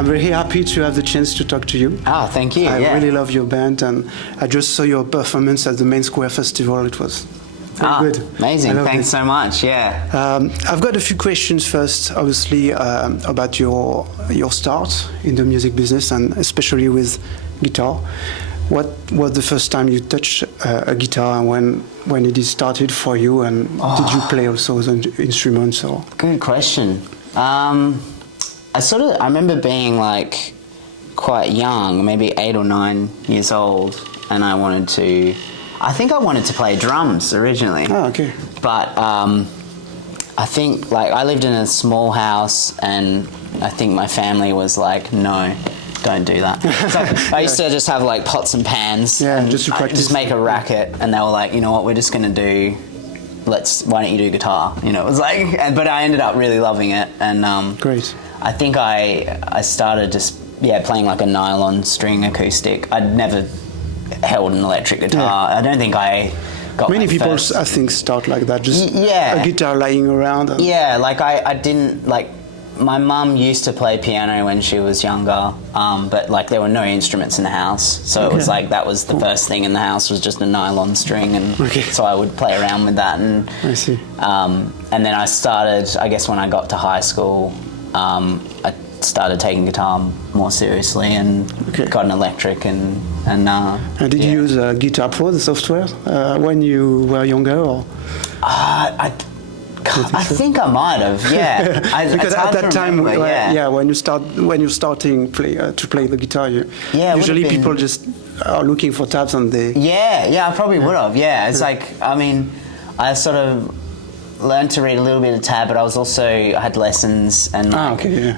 I'm very happy to have the chance to talk to you. Oh, thank you. I really love your band, and I just saw your performance at the Main Square Festival. It was very good. Amazing. Thanks so much. Yeah. I've got a few questions first, obviously, about your start in the music business, and especially with guitar. What was the first time you touched a guitar, and when it started for you, and did you play also the instruments? Or? Good question. I remember being like quite young, maybe 8 or 9 years old, and I wanted to play drums originally. Oh, okay. But I think like I lived in a small house, and I think my family was like, no, don't do that. So I used to just have like pots and pans, and just to practice. Just make a racket, and they were like, you know what, we're just gonna do. Why don't you do guitar? You know, it was like, but I ended up really loving it, and great. I think I started just playing like a nylon string acoustic. I'd never held an electric guitar. I don't think I got many people first. I think start like that, just a guitar lying around. Like I didn't like. My mum used to play piano when she was younger, but like there were no instruments in the house, so it was like that was the first thing in the house was just a nylon string, and so I would play around with that. And I see. And then I started, I guess when I got to high school, I started taking guitar more seriously and got an electric and did you use Guitar Pro, the software, when you were younger? Or? I think I might have, because at that time, when you're starting to play the guitar, usually people just are looking for tabs on the. I probably would have. It's like, I mean, I sort of learned to read a little bit of tab, but I had lessons, and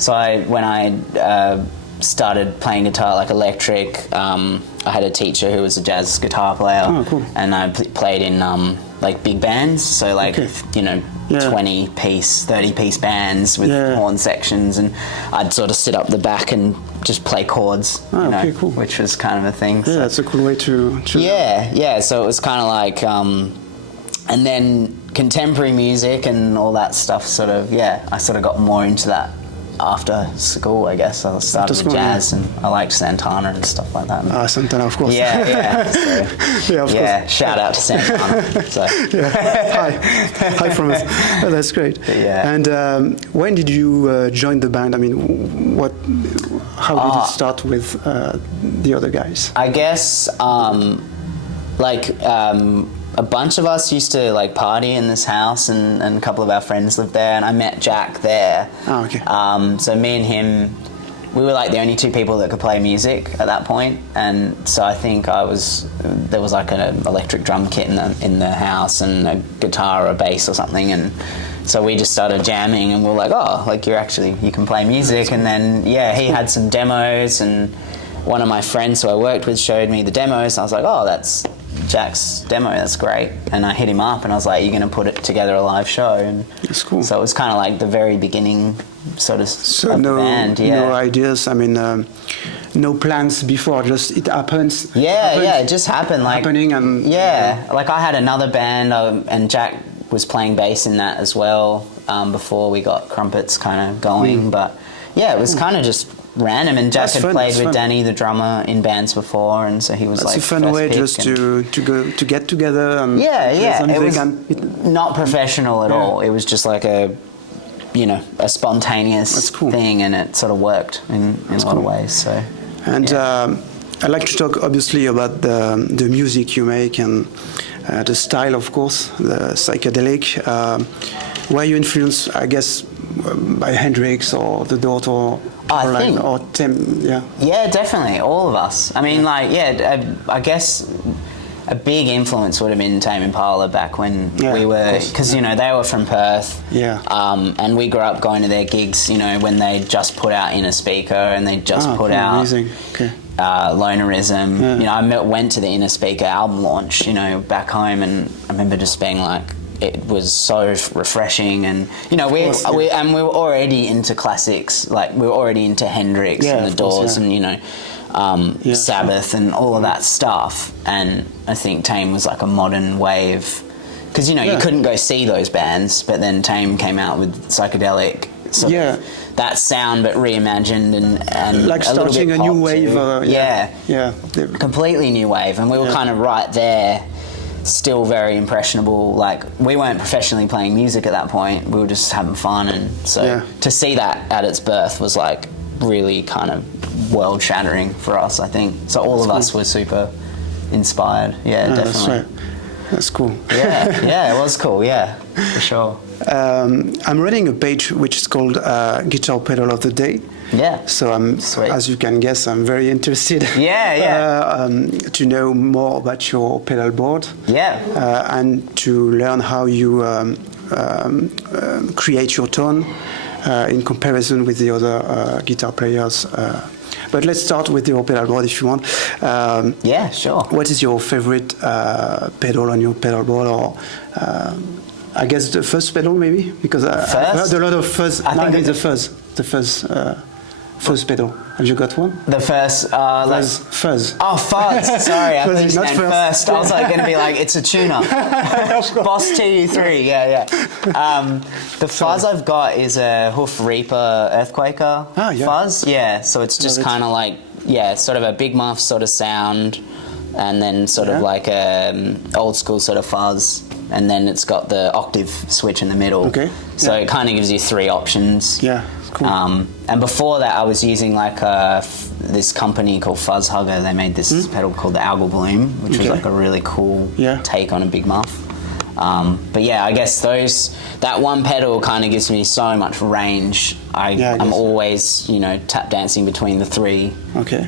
so when I started playing guitar like electric, I had a teacher who was a jazz guitar player, and I played in like big bands, so like 20-piece, 30-piece bands with horn sections, and I'd sort of sit up the back and just play chords, which was kind of a thing. Yeah, that's a cool way to so it was kind of like, and then contemporary music and all that stuff I sort of got more into that after school, I guess. I started with jazz, and I liked Santana and stuff like that. Santana, of course. So, of course. Shout out to Santana. Hi from us. That's great. And when did you join the band? I mean, how did it start with the other guys? I guess a bunch of us used to like party in this house, and a couple of our friends lived there, and I met Jack there. So me and him, we were like the only 2 people that could play music at that point, and so I think there was like an electric drum kit in the house, and a guitar or a bass or something, and so we just started jamming, and we were like, oh, like you can play music. And then he had some demos, and one of my friends who I worked with showed me the demos, and I was like, oh, that's Jack's demo, that's great. And I hit him up, and I was like, you're going to put it together a live show? And that's cool. So it was kind of like the very beginning sort of of the band. No ideas, I mean, no plans before, just it happens. It just happened. Like, happening and... like I had another band, and Jack was playing bass in that as well, before we got Crumpets kind of going. But it was kind of just random, and Jack had played with Danny, the drummer, in bands before, and so he was like. It's a fun way just to get together and it was not professional at all. It was just like a spontaneous thing, and it sort of worked in a lot of ways. So, and I'd like to talk obviously about the music you make and the style, of course, the psychedelic. Were you influenced, I guess, by Hendrix or The Doors or Tim? Definitely, all of us. I mean, I guess a big influence would have been Tame Impala back when we were, because they were from Perth, and we grew up going to their gigs, when they just put out Inner Speaker, and they just put out Lonerism. I went to the Inner Speaker album launch, back home, and I remember just being like, it was so refreshing, and we were already into classics, like we were already into Hendrix and The Doors, and Sabbath and all of that stuff. And I think Tame was like a modern wave, because you couldn't go see those bands, but then Tame came out with psychedelic sort of that sound, but reimagined and like a little starting bit a new pop wave. too. Completely new wave, and we were kind of right there. Still very impressionable. Like, we weren't professionally playing music at that point. We were just having fun, and so to see that at its birth was like really kind of world shattering for us, I think. So all of us were super inspired. Yeah, definitely. That's right. That's cool. Yeah, it was cool. Yeah, for sure. I'm running a page which is called Guitar Pedal of the Day. Yeah. So as you can guess, I'm very interested. To know more about your pedal board. And to learn how you create your tone in comparison with the other guitar players. But let's start with your pedal board if you want. Sure. What is your favorite pedal on your pedal board, or I guess the first pedal maybe, because I heard a lot of fuzz. I think it's the fuzz pedal. Have you got one? The first, fuzz. Oh, fuzz. Sorry, I thought you meant first. I was like going to be like, it's a tuner. Boss TU3. The fuzz I've got is a Hoof Reaper Earthquaker fuzz. Yeah, so it's just kind of like sort of a big muff sort of sound, and then sort of like a old school sort of fuzz. And then it's got the octave switch in the middle. Okay. So it kind of gives you three options. Yeah, cool. And before that, I was using like this company called Fuzz Hugger. They made this pedal called the Algal Bloom, which was like a really cool take on a big muff. But yeah, I guess that one pedal kind of gives me so much range. I'm always, tap dancing between the three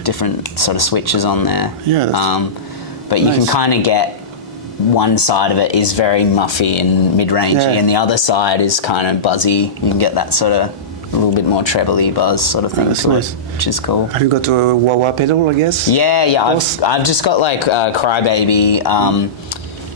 different sort of switches on there. Yeah. But you can kind of get, one side of it is very muffy and mid-rangey, and the other side is kind of buzzy. You can get that sort of a little bit more trebly buzz sort of thing to it, which is cool. Have you got a wah-wah pedal, I guess? Yeah. I've just got like a Crybaby.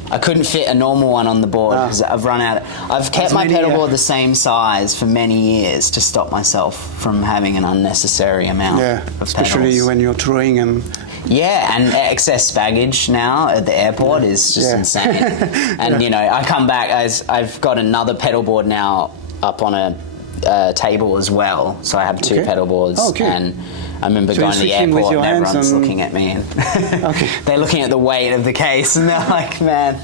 I couldn't fit a normal one on the board because I've run out. I've kept my pedal board the same size for many years to stop myself from having an unnecessary amount of especially pedals. When you're touring and... Yeah, and excess baggage now at the airport is just insane. And, I come back, I've got another pedal board now up on a table as well. So I have two pedal boards. And I remember going to the airport and everyone's looking at me and they're looking at the weight of the case and they're like, man,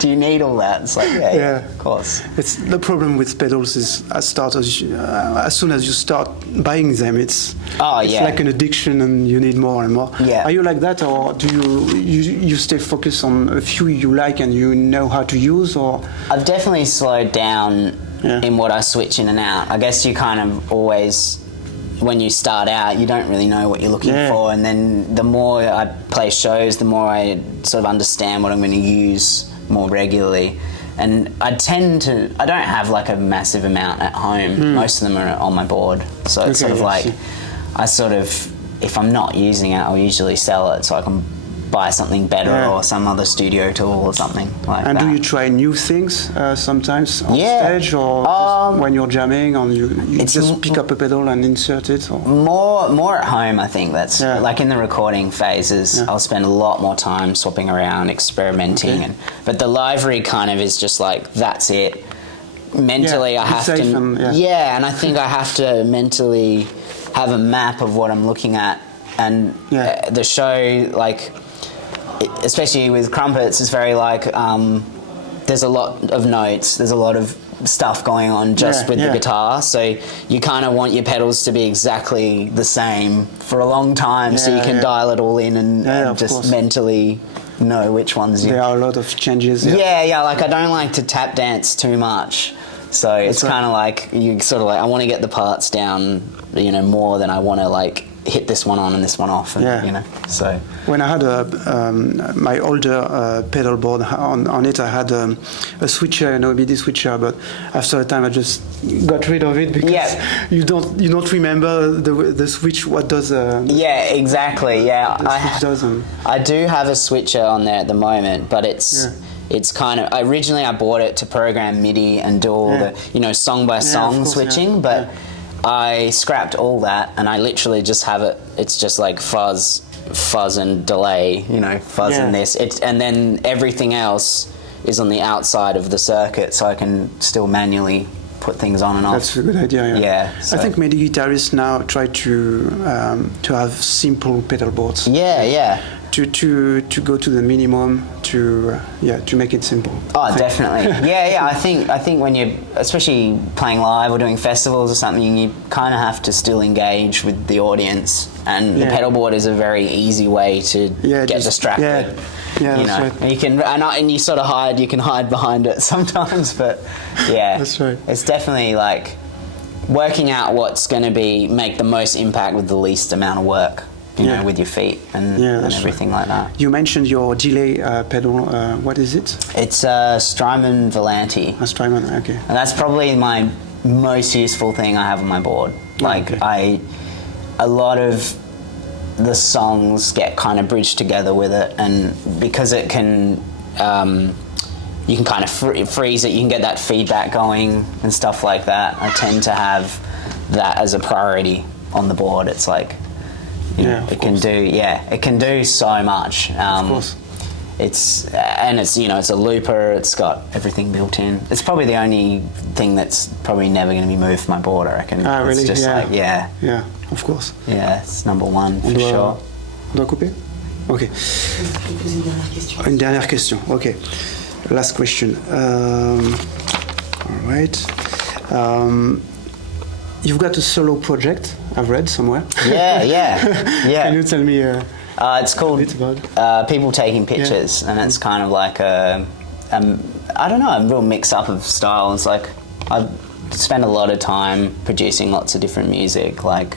do you need all that? It's like, yeah, of course. It's the problem with pedals is as soon as you start buying them, it's like an addiction and you need more and more. Yeah. Are you like that, or do you stay focused on a few you like and you know how to use? Or I've definitely slowed down in what I switch in and out. I guess you kind of always... When you start out, you don't really know what you're looking for, and then the more I play shows, the more I sort of understand what I'm going to use more regularly. And I don't have like a massive amount at home. Most of them are on my board, so it's sort of like if I'm not using it, I'll usually sell it so I can buy something better or some other studio tool or something like that. And do you try new things sometimes on stage, or just when you're jamming, or you just pick up a pedal and insert it? Or? More at home, I think. That's like in the recording phases, I'll spend a lot more time swapping around, experimenting. But the library kind of is just like, that's it. Mentally, I have to... and I think I have to mentally have a map of what I'm looking at. And the show, like... especially with crumpets, it's very like there's a lot of notes, there's a lot of stuff going on just with the guitar, so you kind of want your pedals to be exactly the same for a long time, so you can dial it all in and just mentally know which ones there are a lot of changes. Like I don't like to tap dance too much, so it's kind of like you sort of like, I want to get the parts down more than I want to like hit this one on and this one off, and, so when I had my older pedal board, on it I had a switcher, a MIDI switcher, but after a time I just got rid of it because you don't remember the switch, what does exactly does. I do have a switcher on there at the moment, but it's kind of, originally I bought it to program MIDI and do all the song by song switching, but I scrapped all that and I literally just have it. It's just like fuzz and delay, fuzz and this. And then everything else is on the outside of the circuit, so I can still manually put things on and off. That's a good idea. Yeah. Yeah, so. I think many guitarists now try to have simple pedal boards. Yeah, yeah. To go to the minimum to make it simple. Oh, definitely. I think when you're especially playing live or doing festivals or something, you kind of have to still engage with the audience, and the pedal board is a very easy way to get distracted. Yeah, you know, right. and you sort of you can hide behind it sometimes, but yeah, that's right. It's definitely like working out what's going to make the most impact with the least amount of work. You know, with your feet and everything like that. You mentioned your delay pedal. What is it? It's Strymon Volante. Strymon, okay. And that's probably my most useful thing I have on my board. Like a lot of the songs get kind of bridged together with it, and because it can, you can kind of freeze it. You can get that feedback going and stuff like that. I tend to have that as a priority on the board. It's like. It can do so much. Of course. It's a looper. It's got everything built in. It's probably the only thing that's probably never going to be moved from my board, I reckon. Ah, really? It's just Yeah, of course. Yeah, it's number one for sure. On doit couper? Ok. Une dernière question. Okay. Last question. All right. You've got a solo project, I've read somewhere. Yeah. Can you tell me it's called People Taking Pictures, and it's kind of like a real mix-up of styles. Like, I've spent a lot of time producing lots of different music, like,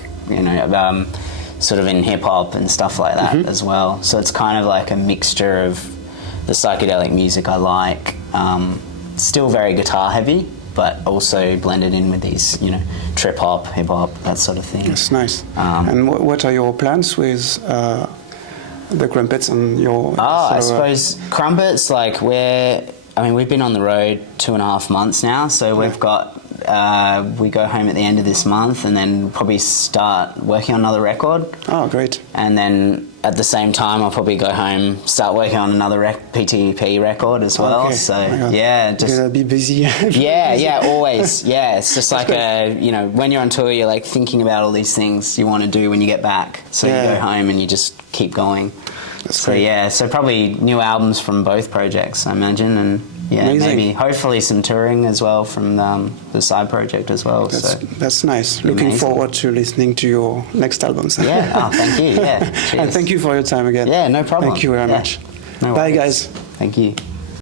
sort of in hip-hop and stuff like that as well. So it's kind of like a mixture of the psychedelic music I like, still very guitar-heavy, but also blended in with these, trip hop, hip hop, that sort of thing. That's nice. And what are your plans with the Crumpets and your? I suppose Crumpets. Like we've been on the road 2.5 months now, so we've got. We go home at the end of this month, and then probably start working on another record. Oh, great! And then at the same time, I'll probably go home, start working on another PTP record as well. Okay. So just gonna be busy. Always. Yeah, it's just like when you're on tour, you're like thinking about all these things you want to do when you get back. So you go home and you just keep going. That's great. So probably new albums from both projects, I imagine, and. Yeah, amazing. Maybe hopefully some touring as well from the side project as well. That's nice. Looking forward to listening to your next albums. Yeah, thank you. Yeah, cheers. And thank you for your time again. Yeah, no problem. Thank you very much. No Bye, guys. Thank you.